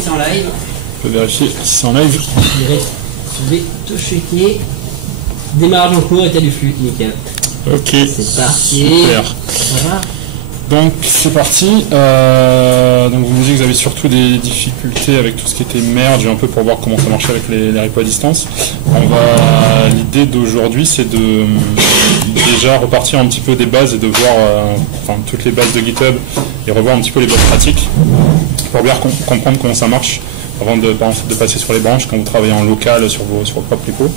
C'est en live. On peut vérifier si c'est en live. Je vais tout checker. Démarrage en cours, état du flux, nickel. Ok. C'est parti. Super. Voilà. Donc c'est parti. Donc vous me disiez que vous avez surtout des difficultés avec tout ce qui était merge, un peu pour voir comment ça marchait avec les repos à distance. L'idée d'aujourd'hui, c'est de déjà repartir un petit peu des bases et de voir toutes les bases de GitHub et revoir un petit peu les bonnes pratiques pour bien comprendre comment ça marche avant de passer sur les branches quand vous travaillez en local sur vos propres repos.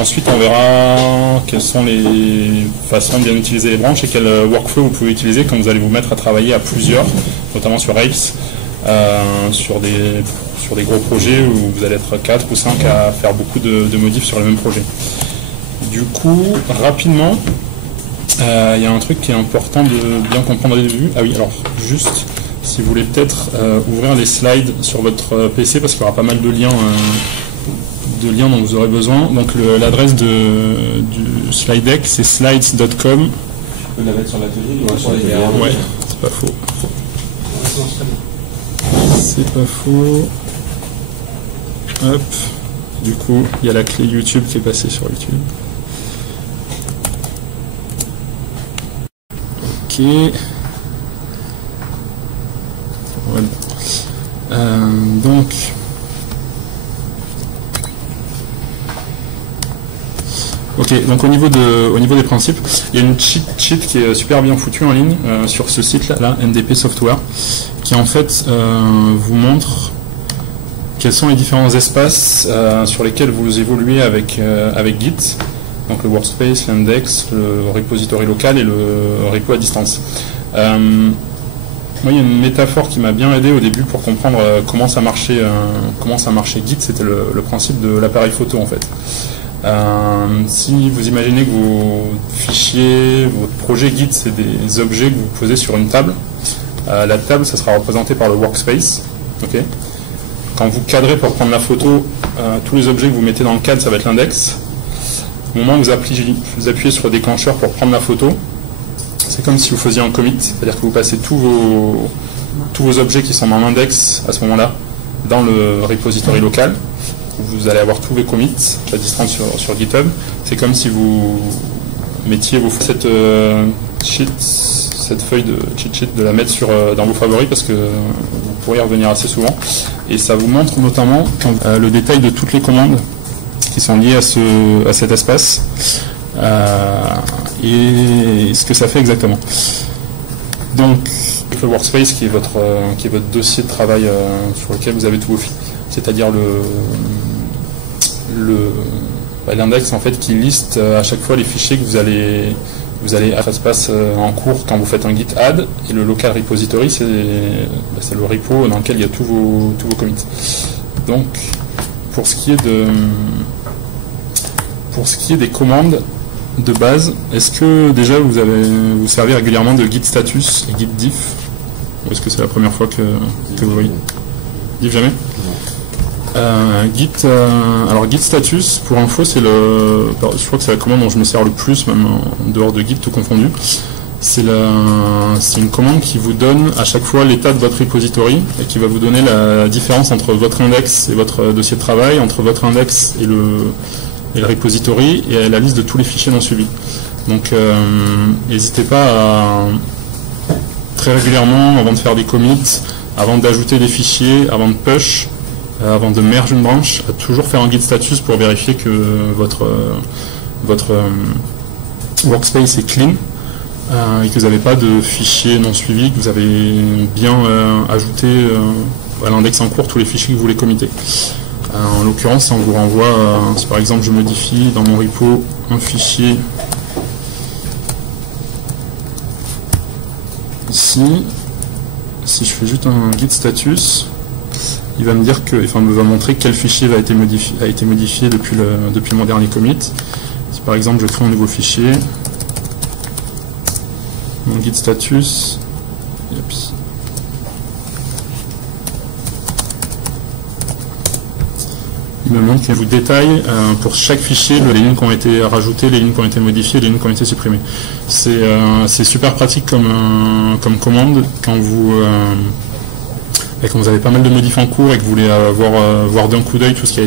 Ensuite, on verra quelles sont les façons de bien utiliser les branches et quel workflow vous pouvez utiliser quand vous allez vous mettre à travailler à plusieurs, notamment sur Rails, sur des gros projets où vous allez être 4 ou 5 à faire beaucoup de modifs sur le même projet. Du coup, rapidement, il y a un truc qui est important de bien comprendre au début. Ah oui, alors juste, si vous voulez peut-être ouvrir les slides sur votre PC parce qu'il y aura pas mal de liens dont vous aurez besoin. Donc l'adresse du slide deck, c'est slides.com. Tu peux la mettre sur l'atelier ou sur les verres. Ouais, c'est pas faux. C'est pas faux. Hop. Du coup, il y a la clé YouTube qui est passée sur YouTube. Ok. Voilà. Donc. Ok, donc au niveau des principes, il y a une cheat sheet qui est super bien foutue en ligne sur ce site-là, MDP Software, qui en fait vous montre quels sont les différents espaces sur lesquels vous évoluez avec Git, donc le workspace, l'index, le repository local et le repo à distance. Moi, il y a une métaphore qui m'a bien aidé au début pour comprendre comment ça marchait Git, c'était le principe de l'appareil photo en fait. Si vous imaginez que vos fichiers, votre projet Git, c'est des objets que vous posez sur une table, la table, ça sera représenté par le workspace. Okay. Quand vous cadrez pour prendre la photo, tous les objets que vous mettez dans le cadre, ça va être l'index. Au moment où vous appuyez sur le déclencheur pour prendre la photo, c'est comme si vous faisiez un commit, c'est-à-dire que vous passez tous vos objets qui sont dans l'index à ce moment-là dans le repository local. Vous allez avoir tous vos commits à distance sur GitHub. C'est comme si vous mettiez cette feuille de cheat sheet, de la mettre dans vos favoris parce que vous pourrez y revenir assez souvent. Et ça vous montre notamment le détail de toutes les commandes qui sont liées à cet espace et ce que ça fait exactement. Donc, le workspace qui est votre dossier de travail sur lequel vous avez tous vos fichiers, c'est-à-dire l'index en fait qui liste à chaque fois les fichiers que vous allez à l'espace en cours quand vous faites un git add, et le local repository c'est le repo dans lequel il y a tous vos commits. Donc pour ce qui est des commandes de base, est-ce que déjà vous servez régulièrement de git status et git diff, ou est-ce que c'est la première fois que vous voyez diff? Jamais. Alors Git status, pour info, je crois que c'est la commande dont je me sers le plus, même en dehors de Git tout confondu. C'est une commande qui vous donne à chaque fois l'état de votre repository et qui va vous donner la différence entre votre index et votre dossier de travail, entre votre index et le repository, et la liste de tous les fichiers non suivis. Donc n'hésitez pas à très régulièrement, avant de faire des commits, avant d'ajouter des fichiers, avant de push, avant de merge une branche, à toujours faire un git status pour vérifier que votre workspace est clean et que vous n'avez pas de fichiers non suivis, que vous avez bien ajouté à l'index en cours tous les fichiers que vous voulez committer. En l'occurrence, on vous renvoie, si par exemple je modifie dans mon repo un fichier ici, si je fais juste un git status, il va me dire me va montrer quel fichier a été modifié depuis mon dernier commit. Si par exemple je crée un nouveau fichier, mon git status, il me montre qu'il vous détaille pour chaque fichier les lignes qui ont été rajoutées, les lignes qui ont été modifiées, les lignes qui ont été supprimées. C'est super pratique comme commande quand vous et quand vous avez pas mal de modifs en cours et que vous voulez voir d'un coup d'œil tout ce qui a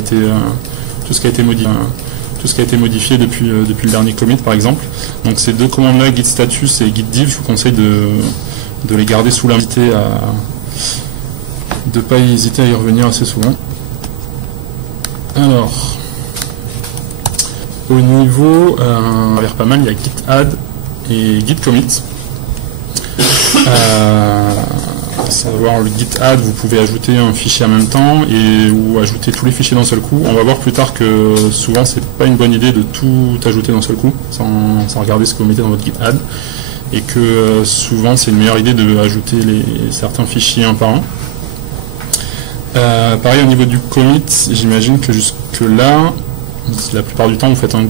été modifié depuis le dernier commit par exemple. Donc ces deux commandes-là, git status et git div, je vous conseille de les garder sous l'invité, de ne pas hésiter à y revenir assez souvent. Alors, au niveau, on va faire pas mal, il y a git add et git commit. À savoir le git add, vous pouvez ajouter un fichier en même temps ou ajouter tous les fichiers d'un seul coup. On va voir plus tard que souvent c'est pas une bonne idée de tout ajouter d'un seul coup sans regarder ce que vous mettez dans votre git add, et que souvent c'est une meilleure idée de ajouter certains fichiers un par un. Pareil au niveau du commit, j'imagine que jusque là la plupart du temps vous faites un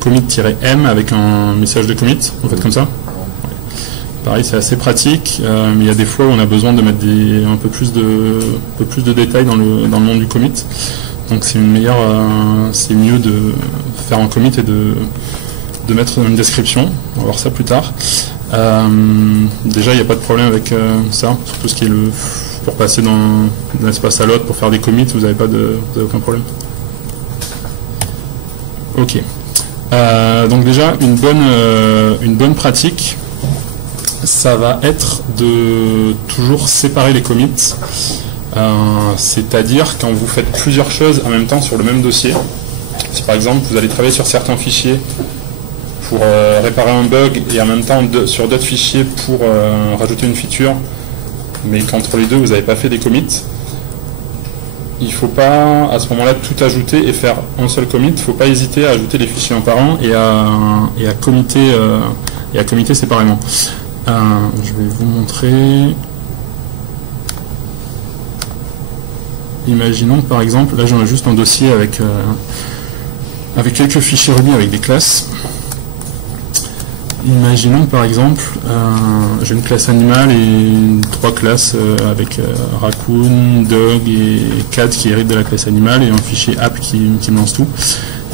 commit-m avec un message de commit, vous faites comme ça. Pareil, c'est assez pratique, mais il y a des fois où on a besoin de mettre un peu plus de détails dans le monde du commit. Donc c'est mieux de faire un commit et de mettre une description. On va voir ça plus tard. Déjà, il n'y a pas de problème avec ça, surtout ce qui est pour passer d'un espace à l'autre pour faire des commits, vous n'avez aucun problème. Ok. Donc déjà, une bonne pratique, ça va être de toujours séparer les commits, c'est-à-dire quand vous faites plusieurs choses en même temps sur le même dossier. Si par exemple vous allez travailler sur certains fichiers pour réparer un bug et en même temps sur d'autres fichiers pour rajouter une feature, mais qu'entre les deux vous n'avez pas fait des commits, il ne faut pas à ce moment-là tout ajouter et faire un seul commit. Il ne faut pas hésiter à ajouter les fichiers un par un et à committer séparément. Je vais vous montrer. Imaginons par exemple, là j'en ai juste un dossier avec quelques fichiers Ruby avec des classes. Imaginons par exemple, j'ai une classe animale et 3 classes avec raccoon, dog et cat qui héritent de la classe animale et un fichier app qui me lance tout.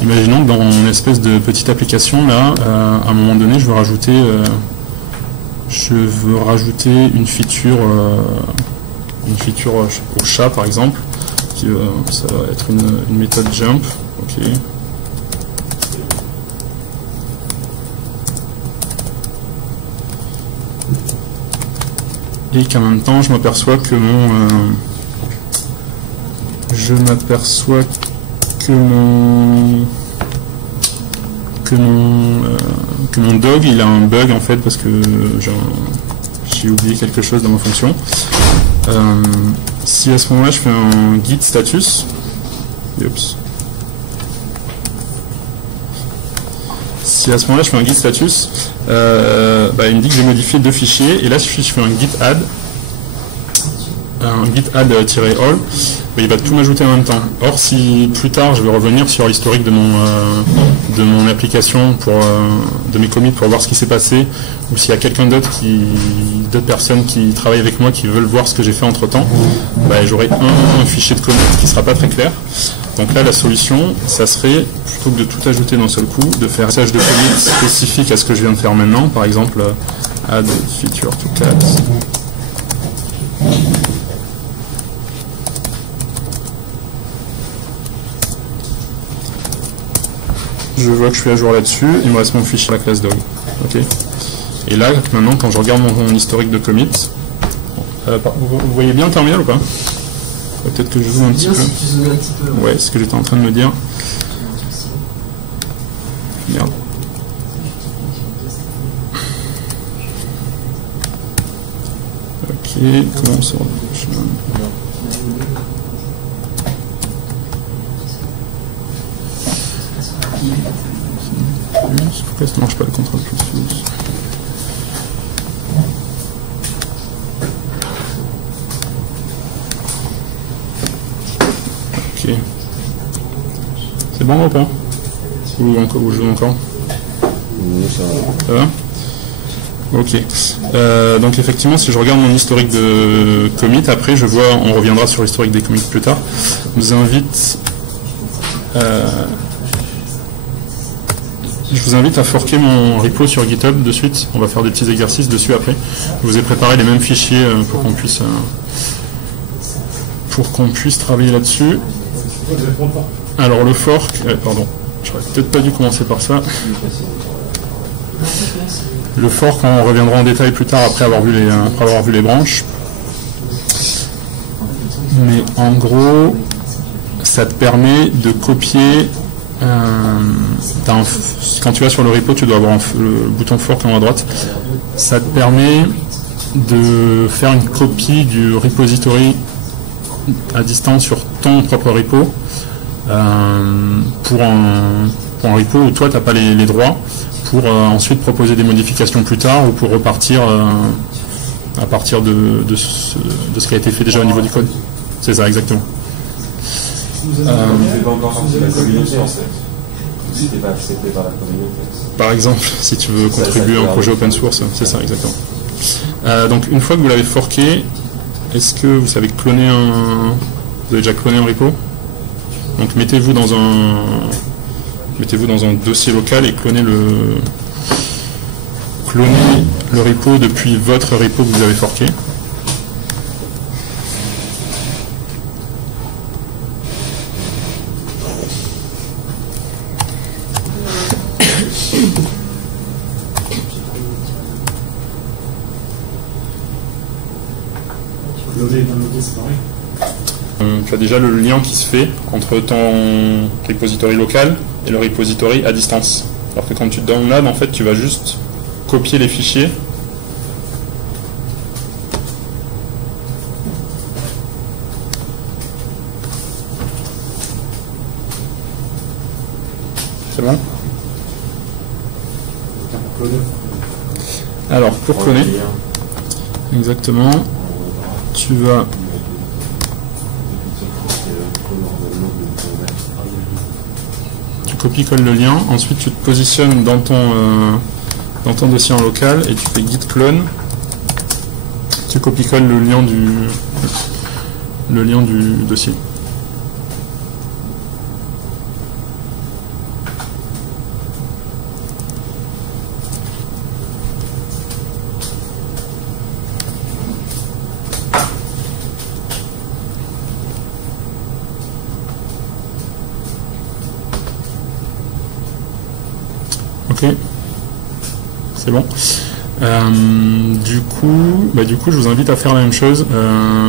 Imaginons que dans mon espèce de petite application là, à un moment donné, je veux rajouter une feature au chat par exemple, ça va être une méthode jump. Ok. Et qu'en même temps je m'aperçois que mon dog il a un bug en fait parce que j'ai oublié quelque chose dans ma fonction. Si à ce moment là je fais un git status, si à ce moment là je fais un git status, il me dit que j'ai modifié 2 fichiers, et là si je fais un git add-all, il va tout m'ajouter en même temps. Or si plus tard je vais revenir sur l'historique de mon application de mes commits pour voir ce qui s'est passé, ou s'il y a quelqu'un d'autre d'autres personnes qui travaillent avec moi qui veulent voir ce que j'ai fait entre temps, j'aurai un fichier de commit qui sera pas très clair. Donc là la solution ça serait, plutôt que de tout ajouter d'un seul coup, de faire un message de commit spécifique à ce que je viens de faire maintenant, par exemple add feature to cat. Je vois que je suis à jour là-dessus, il me reste mon fichier à la classe dog. Okay. Et là, maintenant, quand je regarde mon historique de commit, vous voyez bien le terminal ou pas? Peut-être que je zoome un petit peu. Ouais, c'est ce que j'étais en train de me dire. Merde. Ok, comment on sort du chemin? Pourquoi ça ne marche pas le contrôle plus? Ok. C'est bon ou pas? Ou je joue encore? Ça va? Ok. Donc effectivement, si je regarde mon historique de commit, après je vois, on reviendra sur l'historique des commits plus tard, je vous invite à forker mon repo sur GitHub de suite. On va faire des petits exercices dessus après. Je vous ai préparé les mêmes fichiers pour qu'on puisse pour qu'on puisse travailler là-dessus. Alors le fork, pardon, j'aurais peut-être pas dû commencer par ça. Le fork, on reviendra en détail plus tard après avoir vu les branches. Mais en gros, ça te permet de copier. Quand tu vas sur le repo, tu dois avoir le bouton fork en haut à droite. Ça te permet de faire une copie du repository à distance sur ton propre repo pour un repo où toi tu n'as pas les droits pour ensuite proposer des modifications plus tard ou pour repartir à partir de ce qui a été fait déjà au niveau du code. C'est ça exactement. C'est pas encore sorti de la communauté en fait. C'était pas accepté par la communauté. Par exemple, si tu veux contribuer à un projet open source, c'est ça exactement. Donc une fois que vous l'avez forké, est-ce que vous savez cloner vous avez déjà cloné un repo? Donc mettez-vous dans un dossier local et clonez le repo depuis votre repo que vous avez forké. Tu as déjà le lien qui se fait entre ton repository local et le repository à distance. Alors que quand tu downloads, en fait, tu vas juste copier les fichiers. C'est bon? Alors, pour cloner, exactement, tu vas copie-colle le lien, ensuite tu te positionnes dans ton dossier en local et tu fais git clone, tu copie-colles le lien du dossier. Ok, c'est bon. Du coup, je vous invite à faire la même chose.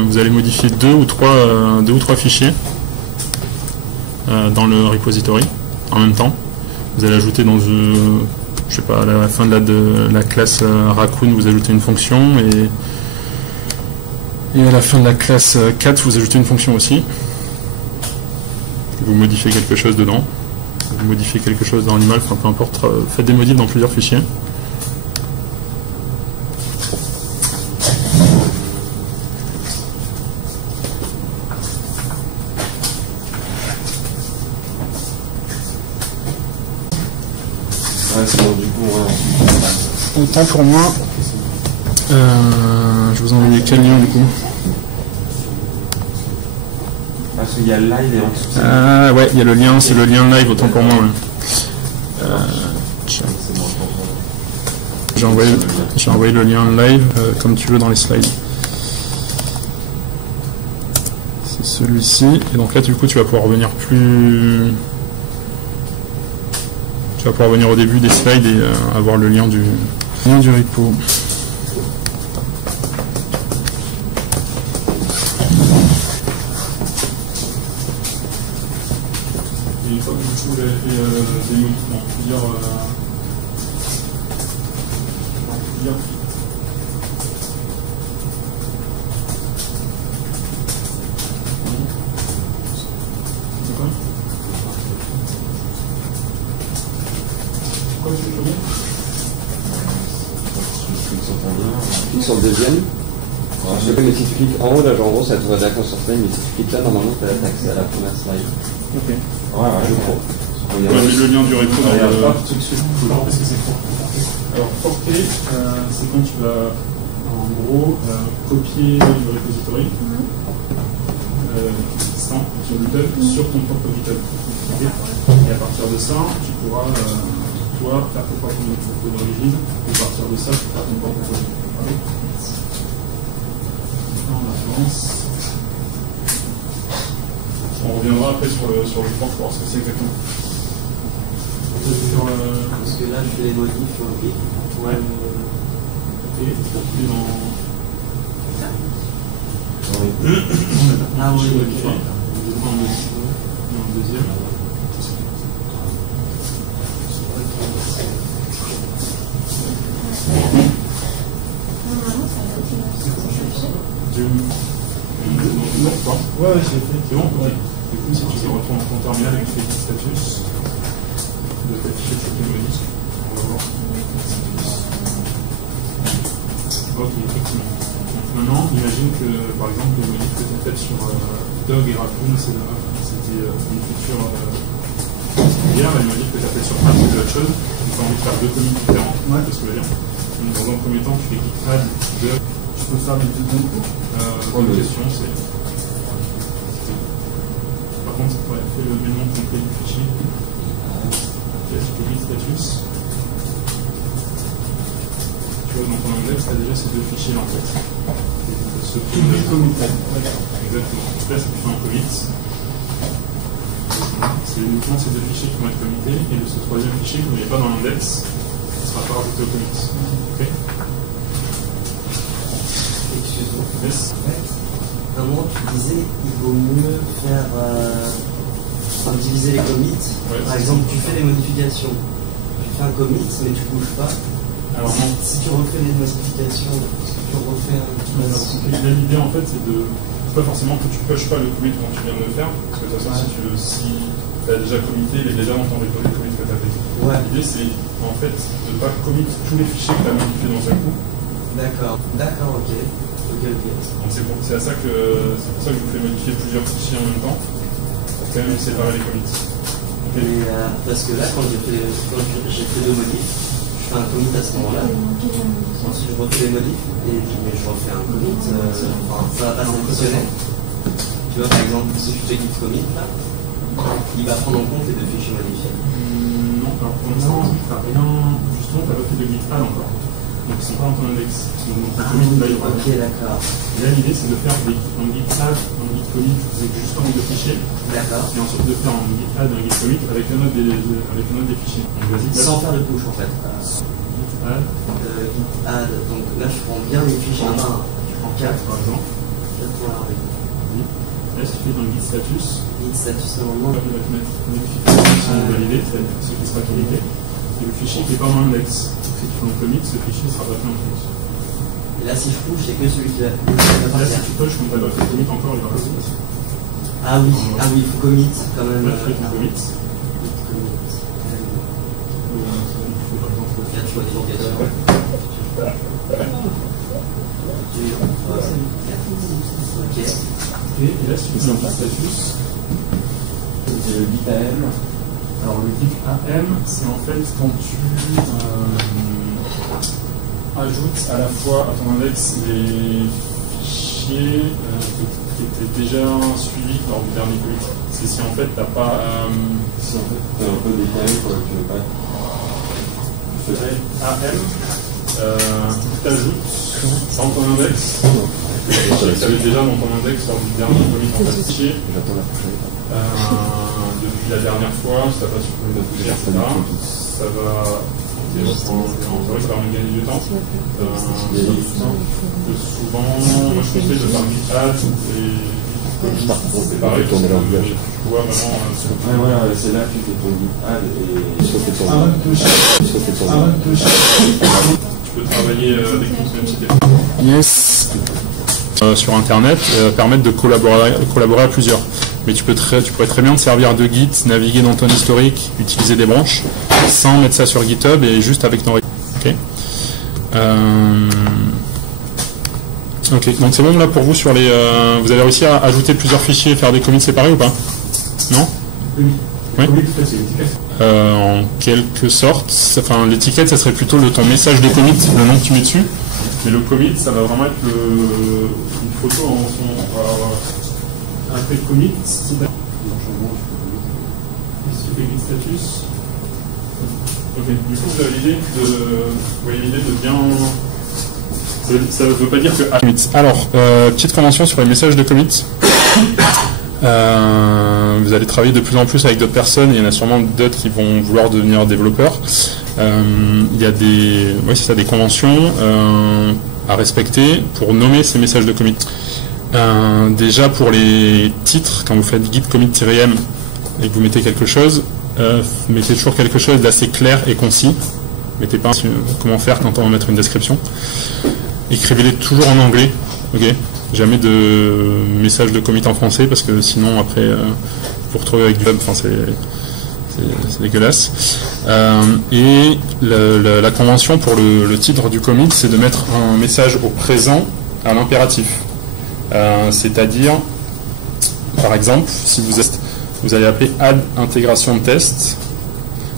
Vous allez modifier deux ou trois fichiers dans le repository en même temps. Vous allez ajouter dans, je sais pas, à la fin de la classe Raccoon, vous ajoutez une fonction et à la fin de la classe cat, vous ajoutez une fonction aussi. Vous modifiez quelque chose dedans. Vous modifiez quelque chose dans l'animal, enfin peu importe, faites des modifs dans plusieurs fichiers. Ouais, c'est bon, du coup, ouais. Autant pour moi. Je vous envoie quel lien du coup? Parce qu'il y a le live et en dessous. Ah ouais, il y a le lien, c'est le lien live, autant pour moi. Ouais. J'ai envoyé le lien live comme tu veux dans les slides. C'est celui-ci. Et donc là, du coup, tu vas pouvoir revenir Tu vas pouvoir venir au début des slides et avoir le lien du repo. Et une fois que vous avez fait des modifs dans plusieurs sur le deuxième. Alors, je sais pas, mais si tu cliques en haut, là, genre, en gros, ça te voit d'accord sur slide, mais si tu cliques là, normalement, tu as accès à la première slide. Ok. Ouais, je crois. On a mis le lien du repo dans le... tout de suite. Alors, porter, c'est quand tu vas, en gros, copier le repository sur GitHub sur ton propre GitHub. Okay. Et à partir de ça, tu pourras, toi, faire tes propres code d'origine, et à partir de ça, tu feras ton propre code. Okay. On avance. On reviendra après sur le report pour voir ce que c'est exactement. Parce que là, je fais les modifs, ok. Ouais. Ok, tu as pris dans. Ah oui, ok. Un deuxième. Non, pas. Ouais, c'est fait. C'est bon, ok. Du coup, si tu veux retourner dans ton terminal avec les status, de t'afficher sur tes modifs. On va voir. Ok, effectivement. Donc maintenant, imagine que, par exemple, les modifs que tu as faites sur Dog et Raccoon, c'était une feature hier, et les modifs que tu as faites sur Path, c'est autre chose. Tu as envie de faire deux commits différents. Ouais. C'est ce que je veux dire. Donc, dans un premier temps, tu fais git add Dog. Je peux faire les deux d'un coup. Une question, c'est. Par contre, ouais, fais le nom complet du fichier. Pièce commit status. Tu vois, dans ton index, tu as déjà ces deux fichiers là en fait. Ce commit. Exactement. Là, c'est un commit. C'est uniquement ces deux fichiers qui vont être committés, et ce troisième fichier, comme il n'est pas dans l'index, ne sera pas rajouté au commit. Ok. Excuse-moi. Yes. À un moment, tu disais qu'il vaut mieux faire diviser les commits. Ouais, par exemple, tu fais des modifications. Tu fais un commit, mais tu ne bouges pas. Alors, non. Si tu refais des modifications, est-ce que tu refais un L'idée en fait, c'est de. C'est pas forcément que tu pushes pas le commit quand tu viens de le faire, parce que de toute façon, si tu as déjà commité, il est déjà dans ton dépôt des commits que tu as fait. Ouais. L'idée, c'est en fait de ne pas commit tous les fichiers que tu as modifiés dans un coup. D'accord, ok. Donc c'est pour ça que je vous fais modifier plusieurs fichiers en même temps pour quand même séparer les commits. Okay. Et, parce que là, quand j'ai fait deux modifs, je fais un commit à ce moment-là. Ensuite, je refais les modifs mais je refais un commit. Ça va pas s'impressionner. Tu vois, par exemple, si je fais git commit là, il va prendre en compte les deux fichiers modifiés. Non, alors pour l'instant, tu n'as rien. Justement, tu n'as pas fait de git add encore. Donc ils ne sont pas dans ton index. Donc ton commit là, il y aura. Ok, d'accord. Et là, l'idée, c'est de faire un git add, un git commit avec justement les deux fichiers. D'accord. Et ensuite de faire un git add, un git commit avec un autre des fichiers. Donc vas-y. Sans faire de push en fait. Git add. Git add. Donc là, je prends bien les fichiers en main. Je prends 4 par exemple. 4 pour la règle. Là, si tu fais dans le git status. Git status normalement. Tu vas mettre notification validée, c'est-à-dire ce qui sera qualité. Et le fichier qui n'est pas dans l'index. Si tu fais un commit, ce fichier sera pas fait en compte. Et là, si je push, c'est que celui qui va. Là, si tu push, comme tu as fait commit encore, il va passer. Ah oui, il faut commit quand même. Là, tu fais ton commit. Là, tu vois l'identification. Ok. Et là, si tu fais un status, c'est le git AM. alors le git AM, c'est en fait quand tu ajoutes à la fois à ton index les fichiers qui étaient déjà suivis lors du dernier commit. C'est si en fait tu n'as pas. Si en fait tu es un peu décalé, quoi, tu veux pas. AM, tu t'ajoutes dans ton index. Tu avais déjà dans ton index lors du dernier commit en fait fichier. J'attends la prochaine étape. Depuis la dernière fois, ça va supprimer notre fichier, etc. Ça va. En théorie, ça va me gagner du temps. Souvent, moi je conseille de faire git add et séparer parce que je vois vraiment. Voilà, c'est là que tu fais ton git add et sauter ton Tu peux travailler avec une même si Yes. Sur internet permettre de collaborer à plusieurs. Mais tu pourrais très bien te servir de Git, naviguer dans ton historique, utiliser des branches, sans mettre ça sur GitHub et juste avec ton. Ok. Ok. Donc c'est bon là pour vous sur les. Vous avez réussi à ajouter plusieurs fichiers et faire des commits séparés ou pas? Non? Oui. Oui. C'est l'étiquette. En quelque sorte, enfin l'étiquette, ça serait plutôt ton message de commit, le nom que tu mets dessus. Mais le commit, ça va vraiment être une photo en son. Un fait commit, si tu fais git status. Ok, du coup, vous avez l'idée de bien. Ça ne veut pas dire que. Alors, petite convention sur les messages de commit. vous allez travailler de plus en plus avec d'autres personnes, et il y en a sûrement d'autres qui vont vouloir devenir développeurs. Il y a des conventions à respecter pour nommer ces messages de commit. Déjà pour les titres, quand vous faites git commit-m et que vous mettez quelque chose, mettez toujours quelque chose d'assez clair et concis. Mettez pas comment faire quand on va mettre une description. Écrivez-les toujours en anglais, ok. Jamais de message de commit en français, parce que sinon après vous vous retrouvez avec du web, enfin c'est dégueulasse. Et la convention pour le titre du commit, c'est de mettre un message au présent à l'impératif. C'est-à-dire, par exemple, si vous allez appeler add intégration de test,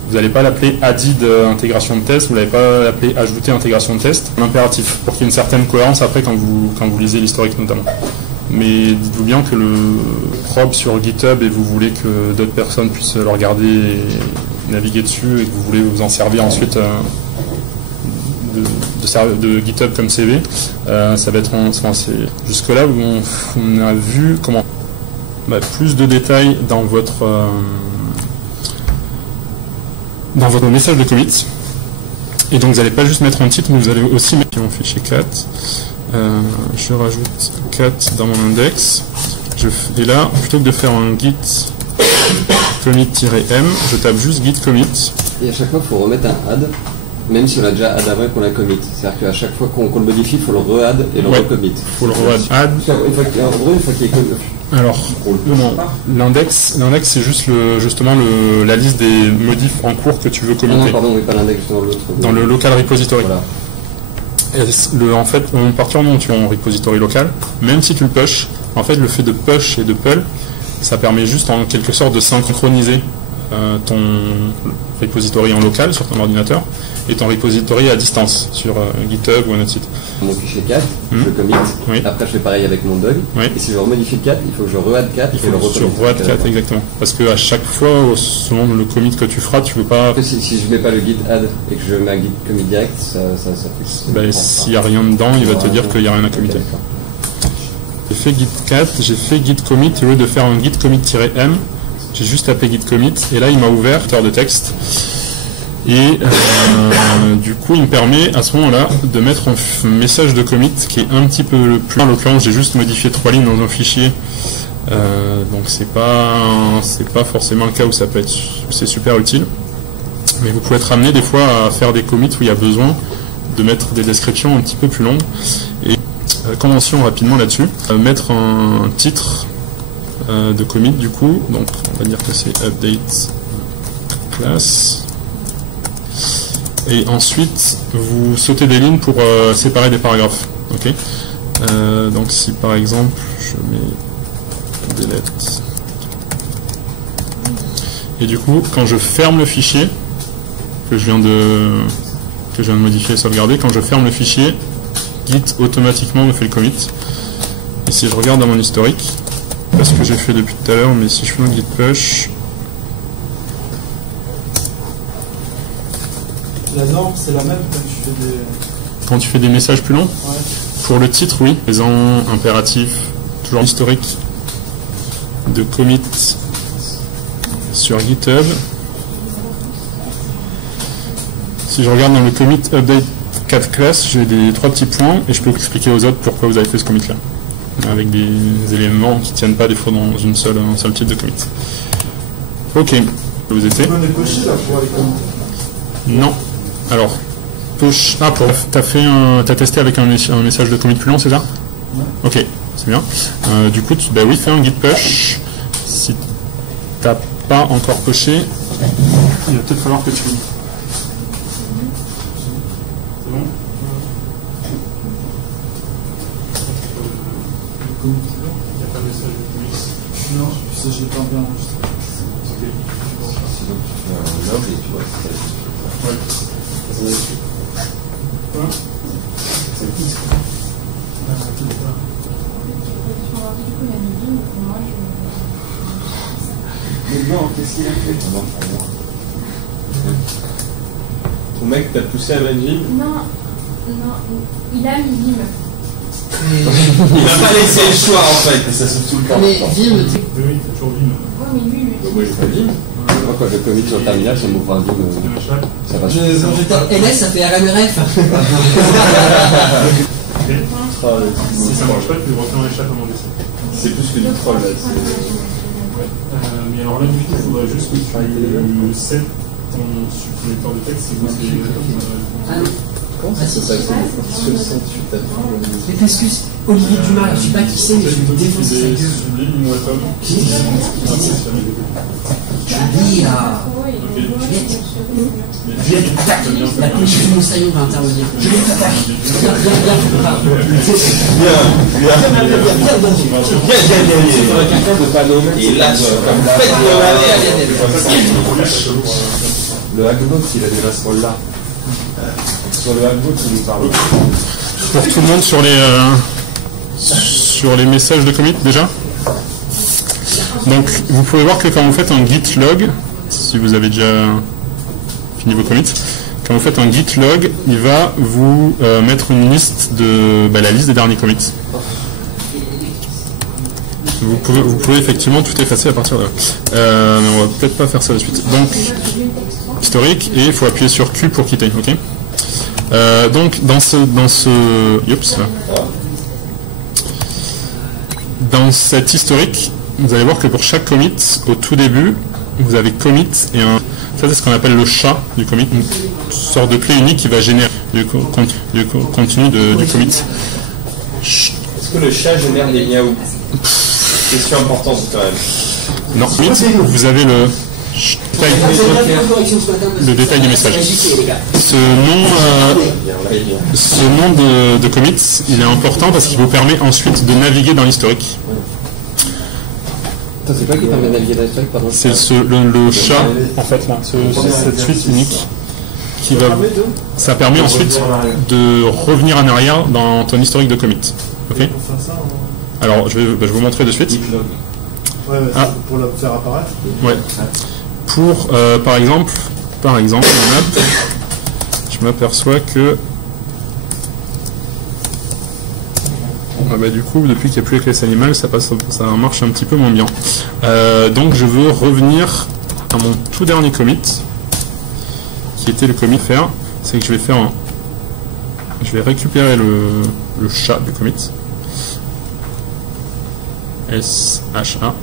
vous n'allez pas l'appeler added intégration de test, vous n'allez pas l'appeler ajouter intégration de test, l'impératif, pour qu'il y ait une certaine cohérence après quand vous lisez l'historique notamment. Mais dites-vous bien que le probe sur GitHub et vous voulez que d'autres personnes puissent le regarder et naviguer dessus, et que vous voulez vous en servir ensuite de GitHub comme CV, ça va être jusque-là on a vu comment plus de détails dans votre message de commit. Et donc vous n'allez pas juste mettre un titre, mais vous allez aussi mettre mon fichier cat. Je rajoute cat dans mon index. Et là, plutôt que de faire un git commit-m, je tape juste git commit. Et à chaque fois, il faut remettre un add, même si on a déjà add avant et qu'on l'a commit. C'est-à-dire qu'à chaque fois qu'on le modifie, il faut le re-add et le recommit. Il faut le re-add. Une fois qu'il est commit. Alors, l'index c'est juste justement la liste des modifs en cours que tu veux committer. Non, pardon, oui, pas l'index, dans l'autre. Dans le local repository. Voilà. En fait, à partir du moment où tu es en repository local, même si tu le push, en fait, le fait de push et de pull, ça permet juste en quelque sorte de synchroniser ton repository en local sur ton ordinateur et ton repository à distance sur GitHub ou un autre site. Mon fichier cat, je le commit, oui. Après je fais pareil avec mon dog, oui. Et si je remodifie le cat, il faut que je re-add cat et le recommit. Re-add cat, exactement. Parce qu'à chaque fois, selon le commit que tu feras, tu ne veux pas... Si je ne mets pas le git add et que je mets un git commit direct, ça fait... S'il n'y a rien dedans, il va te dire qu'il n'y a rien à committer. J'ai fait git cat, j'ai fait git commit, au lieu de faire un git commit-m, j'ai juste tapé git commit, et là il m'a ouvert un de texte. Et du coup, il me permet à ce moment-là de mettre un message de commit qui est un petit peu plus. En l'occurrence, j'ai juste modifié 3 lignes dans un fichier, donc c'est pas forcément le cas où c'est super utile. Mais vous pouvez être amené des fois à faire des commits où il y a besoin de mettre des descriptions un petit peu plus longues. Et convention rapidement là-dessus, mettre un titre de commit du coup. Donc on va dire que c'est update class. Et ensuite, vous sautez des lignes pour séparer des paragraphes. Okay. Donc si par exemple, je mets delete. Et du coup, quand je ferme le fichier, que je viens de modifier et sauvegarder, quand je ferme le fichier, Git automatiquement me fait le commit. Et si je regarde dans mon historique, pas ce que j'ai fait depuis tout à l'heure, mais si je fais un git push... La norme, c'est la même quand tu fais des messages plus longs. Ouais. Pour le titre, oui. Présent, impératif, toujours historique de commit sur GitHub. Si je regarde dans le commit update 4 classes, j'ai 3 petits points et je peux expliquer aux autres pourquoi vous avez fait ce commit là. Avec des éléments qui ne tiennent pas des fois dans un seul type de commit. Ok. Vous étiez ? Non. Alors, push. Ah, t'as testé avec un message de commit plus long, c'est ça ? Ouais. Ok, c'est bien. Du coup, oui, fais un git push. Si t'as pas encore pushé, il va peut-être falloir que tu... C'est bon ? Il n'y a pas de message de commit. Non, ça je l'ai pas bien enregistré. Sinon, tu fais un log et tu vois si ça... Ouais. Ça va dessus. Quoi ? C'est qui ça ? Mais non, qu'est-ce qu'il a fait ? Ton mec t'a poussé à mettre Vim ? Non, il a mis Vim. Il n'a pas laissé le choix en fait, et ça se tout le temps. Mais Vim, Oui, toujours Vim. Ouais, mais lui, Moi j'ai pas dit. Moi quand je commit sur le terminal, ça m'ouvre un vide. Ça va. Je tape LS, ça fait RMRF. Si ça marche pas, tu refais un échappe à mon décès. C'est plus que du troll là. Mais alors là, du coup, il faudrait juste que tu set ton suppléteur de texte si vous avez. Comment ça se passe? Mais t'excuses, Olivier Dumas, je sais pas qui c'est, mais je vais me défoncer sa gueule. Je lis là. Juliette, attaque. La police de Moussaillon va intervenir. Juliette, attaque. Le hackbot, il a déjà ce rôle-là. Sur le hackbot, il nous parle. Pour tout le monde sur les messages de commit déjà. Donc vous pouvez voir que quand vous faites un git log, si vous avez déjà fini vos commits, quand vous faites un git log, il va vous mettre une liste de la liste des derniers commits. Vous pouvez effectivement tout effacer à partir de là. Mais on va peut-être pas faire ça de suite. Donc historique, et il faut appuyer sur Q pour quitter. Ok. Donc dans cet historique, vous allez voir que pour chaque commit, au tout début, vous avez commit et ça c'est ce qu'on appelle le SHA du commit, une sorte de clé unique qui va générer du contenu du commit. Est-ce que le chat génère des miaou? Question importante quand même. Non, vous avez le détail du message. Ce nom de commit, il est important parce qu'il vous permet ensuite de naviguer dans l'historique. C'est pas qui permet de naviguer dans l'historique, pardon. C'est le chat, en fait, là, cette suite unique. Ça permet ensuite de revenir en arrière dans ton historique de commit. Ok. Alors, je vais vous montrer de suite. Pour la faire apparaître. Ouais. Pour, par exemple, je m'aperçois que du coup, depuis qu'il n'y a plus les classes animales, ça marche un petit peu moins bien. Donc, je veux revenir à mon tout dernier commit, qui était le commit faire. C'est que je vais récupérer le chat du commit. SHA.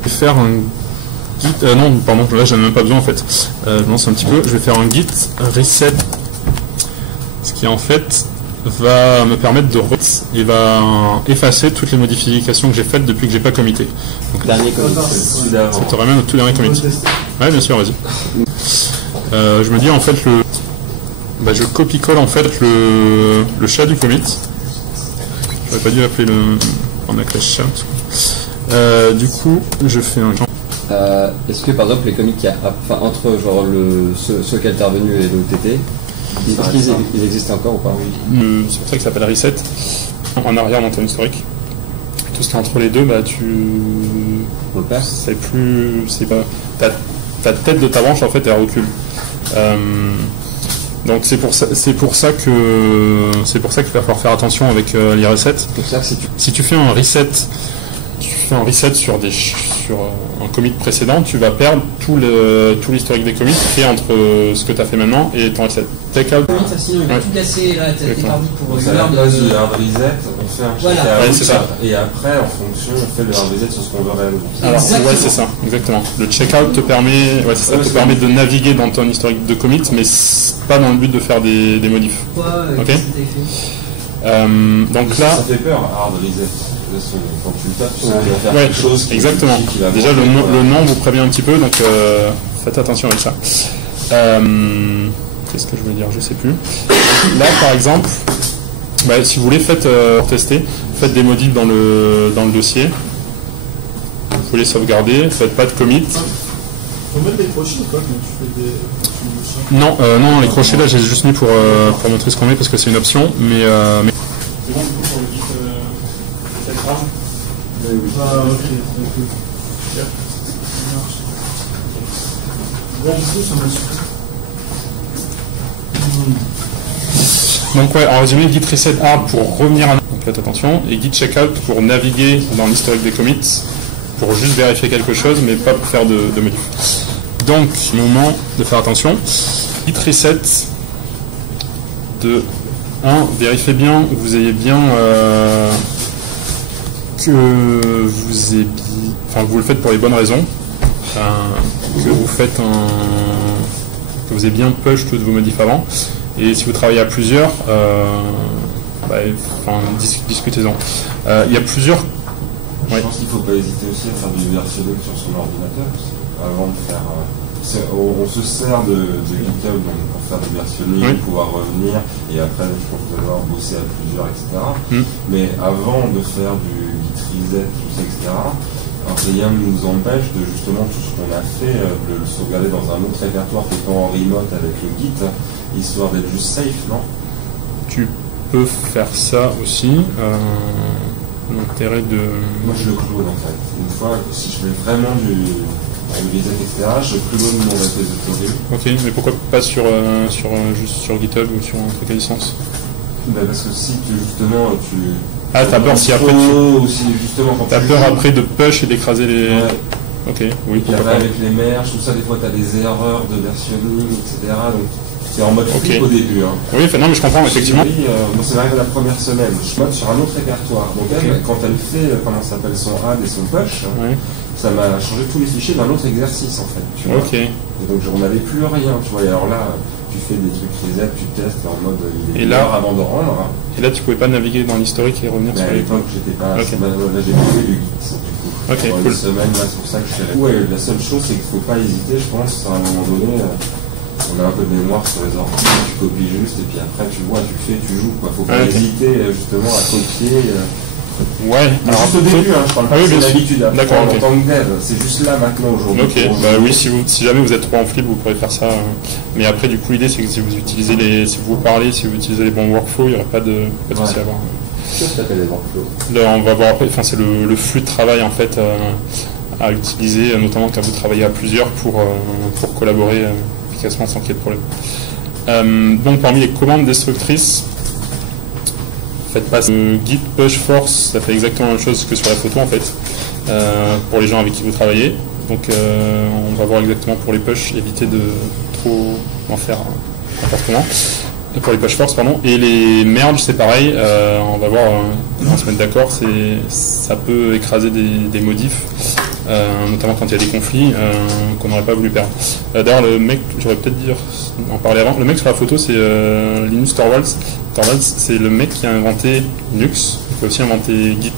Je vais faire un git. Non, pardon, là j'en ai même pas besoin en fait. Je lance un petit peu. Je vais faire un git reset. Ce qui en fait va me permettre de il va effacer toutes les modifications que j'ai faites depuis que j'ai pas commité. Donc, dernier commit, celui d'avant. Ça te ramène au tout dernier commit. Ouais, bien sûr, vas-y. Je me dis en fait je copie-colle en fait le chat du commit. J'aurais pas dû appeler on a clash chat. Du coup, je fais un genre. Est-ce que par exemple les commits qu'il y a entre genre ceux qui est intervenu et l'OTT, est-ce qu'ils existent encore ou pas? C'est pour ça que ça s'appelle reset. En arrière dans ton historique. Tout ce qui est entre les deux, on le perd. C'est plus. C'est pas. Ta tête de ta branche en fait elle recule. Donc c'est pour ça qu'il va falloir faire attention avec les resets. Si tu fais un reset, sur un commit précédent, tu vas perdre tout l'historique des commits qui est entre ce que tu as fait maintenant et ton reset. Take out. Sinon il va tout casser là, t'es parti pour à la place du hard reset, on fait un check-out. C'est ça. Et après, en fonction, on fait le hard reset sur ce qu'on veut réellement. Alors c'est ça, exactement. Le checkout te permet, te permet de naviguer dans ton historique de commit, mais pas dans le but de faire des modifs. Ok. Donc là. Ça fait peur, hard reset. Quand tu le tapes, tu vas faire quelque chose. Exactement. Déjà le nom vous prévient un petit peu, donc faites attention avec ça. Qu'est-ce que je voulais dire? Je sais plus. Là, par exemple, si vous voulez, faites des modifs dans le dossier. Vous pouvez les sauvegarder. Faites pas de commit. Faut mettre des crochets ou pas quand tu fais des... Non, les crochets là, j'ai juste mis pour montrer ce qu'on met parce que c'est une option, mais... C'est bon pour le git cette phrase? Ok. Bon, du coup, ça m'a suffi. Donc en résumé, git reset hard pour revenir à... Donc faites attention, et git checkout pour naviguer dans l'historique des commits, pour juste vérifier quelque chose, mais pas pour faire de modif. Donc, moment de faire attention. Git reset de 1, vérifiez bien que vous ayez bien que vous le faites pour les bonnes raisons, que vous faites que vous ayez bien push toutes vos modifs avant, et si vous travaillez à plusieurs, discutez-en. Il y a plusieurs. Je pense qu'il ne faut pas hésiter aussi à faire du versionnel sur son ordinateur avant de faire. On se sert de GitHub pour faire du versionning, pouvoir revenir, et après je pense devoir bosser à plusieurs, etc. Mais avant de faire du git reset, tout ça, etc., alors rien ne nous empêche de justement tout ce qu'on a fait, de le sauvegarder dans un autre répertoire qui est en remote avec le git, histoire d'être juste safe, non? Tu peux faire ça aussi. L'intérêt de. Moi je le clone en fait. Une fois, si je fais vraiment du reset, etc., je clone mon repository. Ok, mais pourquoi pas juste sur GitHub ou sur un truc à licence? Parce que si justement tu. Ah, t'as peur si après t'as peur après de push et d'écraser les. Ouais. Ok, oui. Et après avec les merges, tout ça, des fois t'as des erreurs de versionning, etc. Donc c'est en mode flip au début. Hein. Oui, non mais je comprends effectivement. Moi ça m'arrive la première semaine, je mode sur un autre répertoire. Donc elle, quand elle fait, comment ça s'appelle, son add et son push, ça m'a changé tous les fichiers d'un autre exercice en fait. Tu vois. Et donc on n'avait plus rien, tu vois. Et alors là, tu fais des trucs reset, tu testes en mode il est l'heure avant de rendre. Et là tu pouvais pas naviguer dans l'historique et revenir sur les. À l'époque j'étais pas. Là j'ai fait du git. Ok, cool. Une semaine, là, c'est pour ça que je fais. Ouais, la seule chose c'est qu'il faut pas hésiter, je pense, à un moment donné. On a un peu de mémoire sur les ordinateurs, tu copies juste et puis après tu vois, tu fais, tu joues quoi. Faut pas hésiter justement à copier. Ouais. Alors juste au début, je parle pas de l'habitude. D'accord. En tant que dev, c'est juste là maintenant aujourd'hui. Ok. Oui, si jamais vous êtes trop en flip, vous pourrez faire ça. Mais après, du coup, l'idée c'est que si vous utilisez si vous parlez, si vous utilisez les bons workflows, il n'y aurait pas de souci à avoir. Qu'est-ce que tu appelles les workflows? Là, on va voir après. Enfin, c'est le flux de travail en fait à utiliser, notamment quand vous travaillez à plusieurs pour collaborer efficacement sans qu'il y ait de problème. Donc parmi les commandes destructrices, faites pas git push force, ça fait exactement la même chose que sur la photo en fait, pour les gens avec qui vous travaillez. Donc on va voir exactement pour les push, éviter de trop en faire n'importe comment. Pour les push force, pardon. Et les merges, c'est pareil, on va voir, on va se mettre d'accord, ça peut écraser des modifs. Notamment quand il y a des conflits qu'on n'aurait pas voulu perdre. D'ailleurs, le mec, j'aurais peut-être dû en parler avant, le mec sur la photo, c'est Linus Torvalds. Torvalds, c'est le mec qui a inventé Linux, il a aussi inventé Git.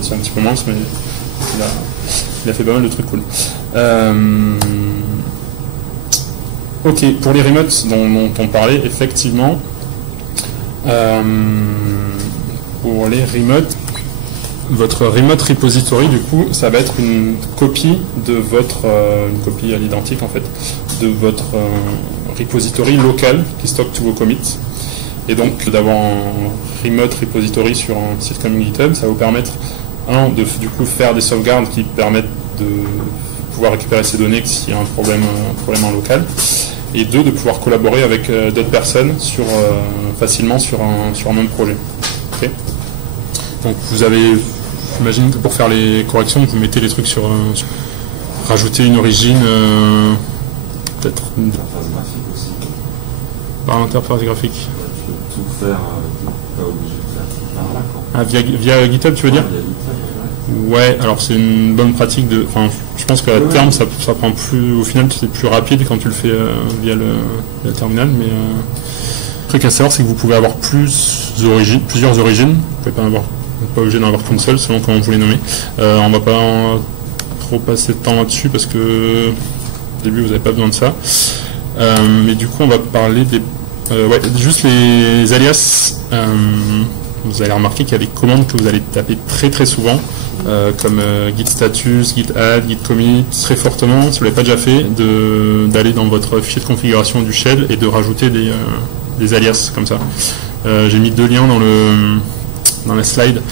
C'est un petit peu moins, mais il a fait pas mal de trucs cool. Ok, pour les remotes dont on parlait, effectivement, pour les remotes, votre remote repository, du coup, ça va être une copie de une copie à l'identique en fait, de votre repository local qui stocke tous vos commits. Et donc, d'avoir un remote repository sur un site comme GitHub, ça va vous permettre, de du coup faire des sauvegardes qui permettent de pouvoir récupérer ces données s'il y a un problème en local, et deux, de pouvoir collaborer avec d'autres personnes facilement sur un même projet. Okay. Donc, vous avez. J'imagine que pour faire les corrections, vous mettez les trucs rajouter une origine, peut-être. L'interface graphique aussi. Par l'interface graphique. Tu peux tout faire, pas obligé de faire par là. Via GitHub, tu veux dire? Via GitHub, ouais, alors c'est une bonne pratique Enfin, je pense qu'à terme, ça prend plus. Au final, c'est plus rapide quand tu le fais via le terminal, mais. Le truc à savoir, c'est que vous pouvez avoir plusieurs origines. Vous pouvez pas obligé d'en avoir qu'une seule, selon comment vous les nommez. On va pas trop passer de temps là-dessus parce que au début vous n'avez pas besoin de ça. Mais du coup on va parler juste les alias. Vous allez remarquer qu'il y a des commandes que vous allez taper très très souvent, comme git status, git add, git commit, très fortement, si vous ne l'avez pas déjà fait, d'aller dans votre fichier de configuration du shell et de rajouter des alias comme ça. J'ai mis 2 liens dans la slide